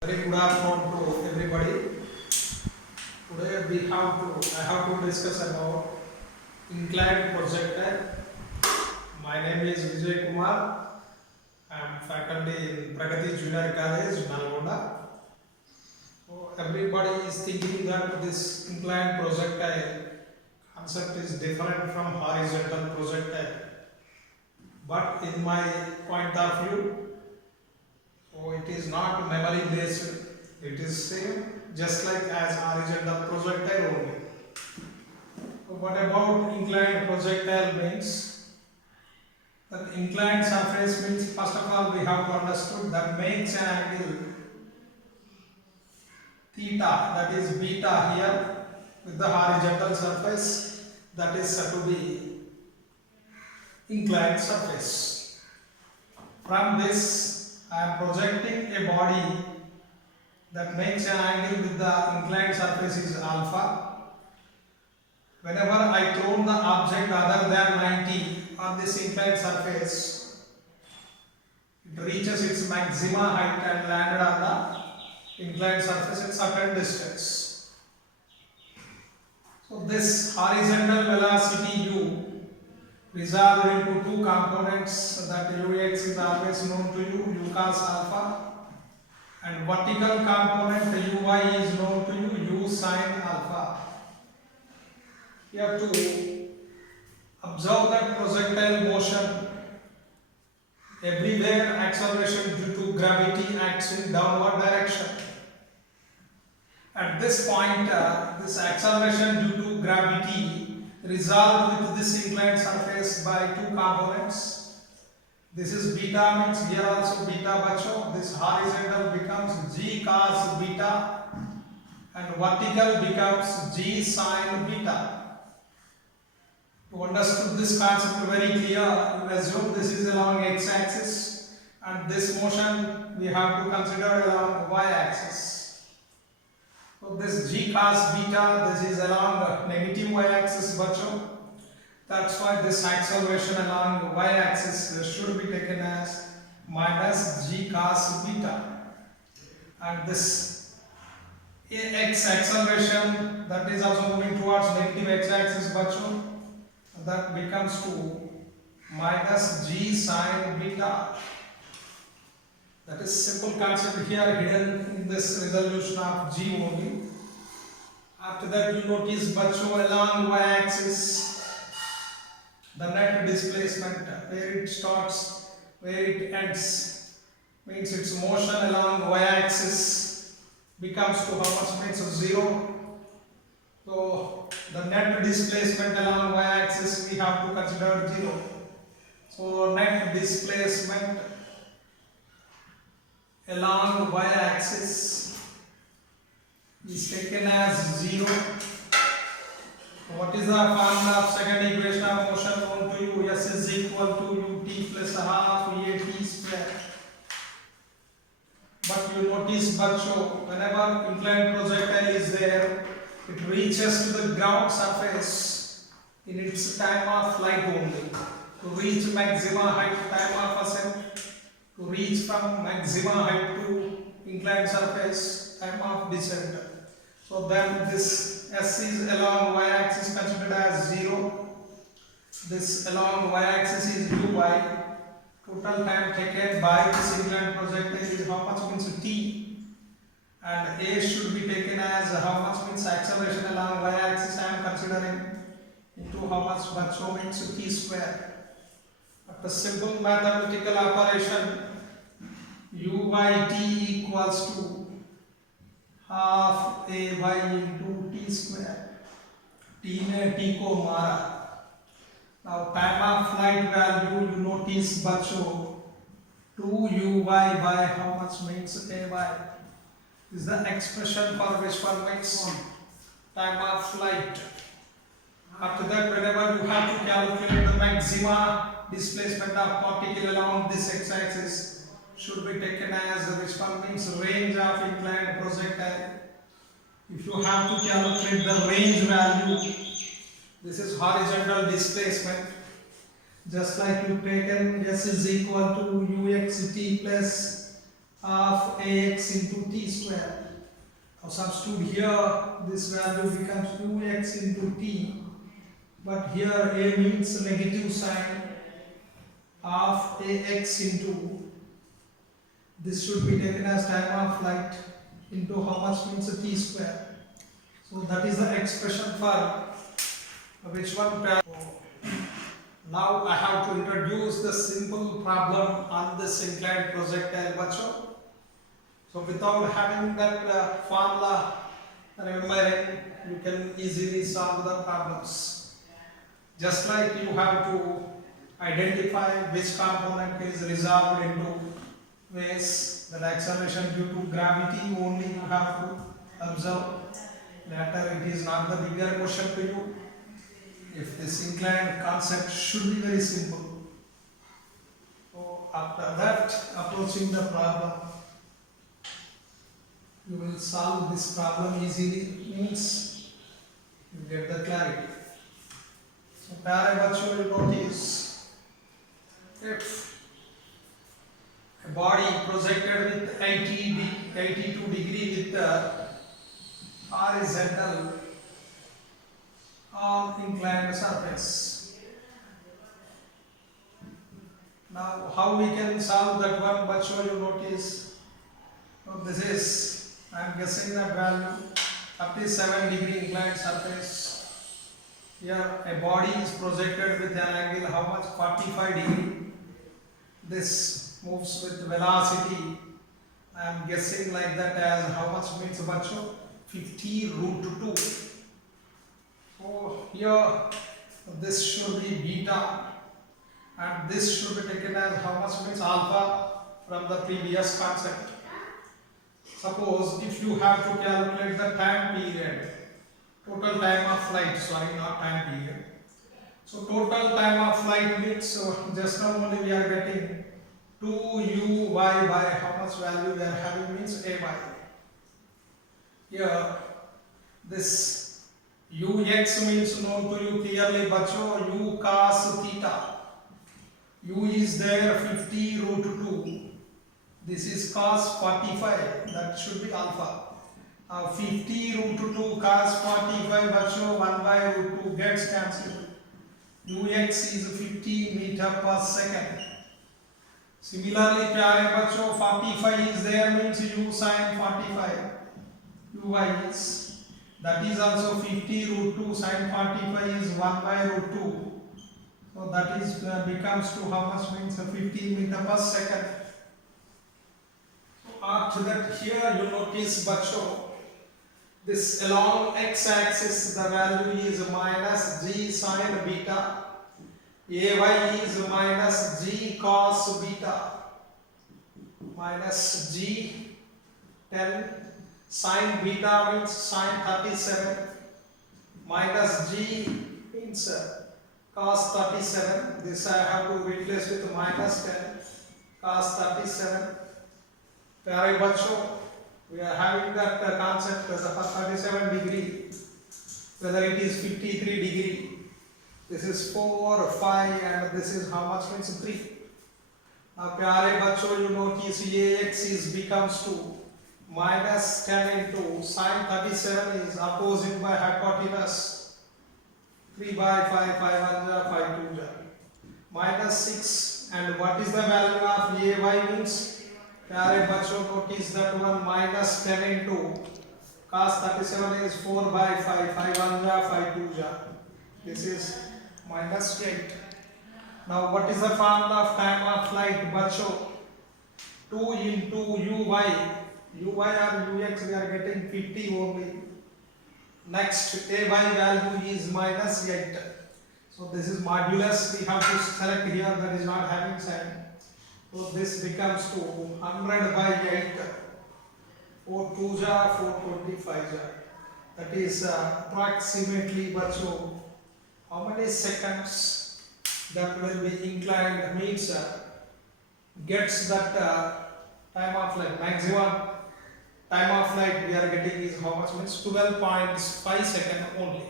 Very good afternoon to everybody. Today I have to discuss about inclined projectile. My name is Vijay Kumar. I am faculty in Pragati Junior College, Nalgonda. So everybody is thinking that this inclined projectile concept is different from horizontal projectile. But in my point of view, so it is not memory based. It is same just like as horizontal projectile only. So what about inclined projectile means? That inclined surface means first of all we have to understood that makes an angle theta, that is beta here with the horizontal surface, that is said to be inclined surface. From this I am projecting a body that makes an angle with the inclined surface is alpha. Whenever I throw the object other than 90 on this inclined surface, it reaches its maximum height and landed on the inclined surface at certain distance. So this horizontal velocity u resolved into two components, that ux is always known to you, u cos alpha, and vertical component uy is known to you, u sin alpha. You have to observe that projectile motion everywhere acceleration due to gravity acts in downward direction. At this point, this acceleration due to gravity resolved with this inclined surface by two components. This is beta, means here also beta bacho. This horizontal becomes g cos beta and vertical becomes g sin beta. To understand this concept very clear, you assume this is along x-axis and this motion we have to consider along y-axis. So this g cos beta, this is along negative y-axis bacho. That's why this acceleration along y-axis should be taken as minus g cos beta. And this x acceleration that is also moving towards negative x-axis bacho, that becomes to minus g sin beta. That is simple concept here hidden in this resolution of g only. After that you notice bacho along y-axis the net displacement, where it starts, where it ends, means its motion along y-axis becomes to how much, means 0. So the net displacement along y-axis we have to consider 0. So net displacement along y-axis is taken as 0. What is the formula of second equation of motion known to you? S is equal to ut plus half at square. But you notice bacho, whenever inclined projectile is there, it reaches to the ground surface in its time of flight only. To reach maximum height, time of ascent, to reach from maximum height to inclined surface, time of descent. So then this S is along y-axis considered as 0. This along y-axis is uy. Total time taken by this inclined projectile is how much, means t. And a should be taken as how much, means acceleration along y-axis I am considering into how much bacho, means t square. After simple mathematical operation, u by t equals to half a y into t square. T ने t को मारा. Now time of flight value you notice bacho 2uy by how much, means ay. Is the expression for which one makes time of flight. After that, whenever you have to calculate the maximum displacement of particle along this x-axis, should be taken as which one, means range of inclined projectile. If you have to calculate the range value, this is horizontal displacement. Just like you taken s is equal to uxt plus of ax into t square. Now substitute here, this value becomes 2x into t, but here a means negative sign of ax into, this should be taken as time of flight into how much means t square. So that is the expression for which one pair. Now I have to introduce the simple problem on this inclined projectile bacho. So without having that formula remembering, you can easily solve the problems. Just like you have to identify which component is resolved into ways, that acceleration due to gravity only you have to observe. Later it is not the bigger question to you. If this inclined concept should be very simple. So after that, approaching the problem, you will solve this problem easily, means you get the clarity. So parabacho, you notice, if a body projected with 82 degree with the horizontal on inclined surface. Now how we can solve that one, bacho, you notice. So this is, I am guessing the value 37 degree inclined surface. Here a body is projected with an angle how much? 45 degree. This moves with velocity. I am guessing like that as how much means, bacho? 50 root 2. So here this should be beta and this should be taken as how much means alpha from the previous concept. Suppose if you have to calculate the time period, total time of flight, sorry, not time period. So total time of flight means, so just now only we are getting 2uy by how much value we are having means ay. Here this ux means known to you clearly, bacho, u cos theta. U is there 50 root 2. This is cos 45, that should be alpha. 50 root 2 cos 45, bacho, 1 by root 2 gets cancelled. Ux is 50 meter per second. Similarly, pyare bacho, 45 is there means u sin 45. Uy is, that is also 50 root 2 sin 45 is 1 by root 2. So that is becomes to how much means 15 meter per second. So after that, here you notice, bacho, this along x-axis the value is minus g sin beta. Ay is minus g cos beta. Minus g 10 sin beta means sin 37. Minus g means cos 37. This I have to replace with minus 10 cos 37. Pyare bacho, we are having that concept as a 37 degree, whether it is 53 degree. This is 4, 5 and this is how much means 3. Now pyare bacho, you notice ax is becomes to minus 10 into sin 37 is opposite by hypotenuse. 3 by 5, 5 1 5 2 minus 6, and what is the value of ay means? Pyare bacho, notice that one minus 10 into cos 37 is 4 by 5, 5 1 5 2 This is minus 8. Now what is the formula of time of flight, bacho? 2 into uy. Uy or ux we are getting 50 only. Next ay value is minus 8. So this is modulus, we have to select here, that is not having sign. So this becomes to 100 by 8. 4 2 425. That is approximately, bacho, how many seconds that will be inclined means gets that time of flight. Maximum time of flight we are getting is how much means 12.5 seconds only.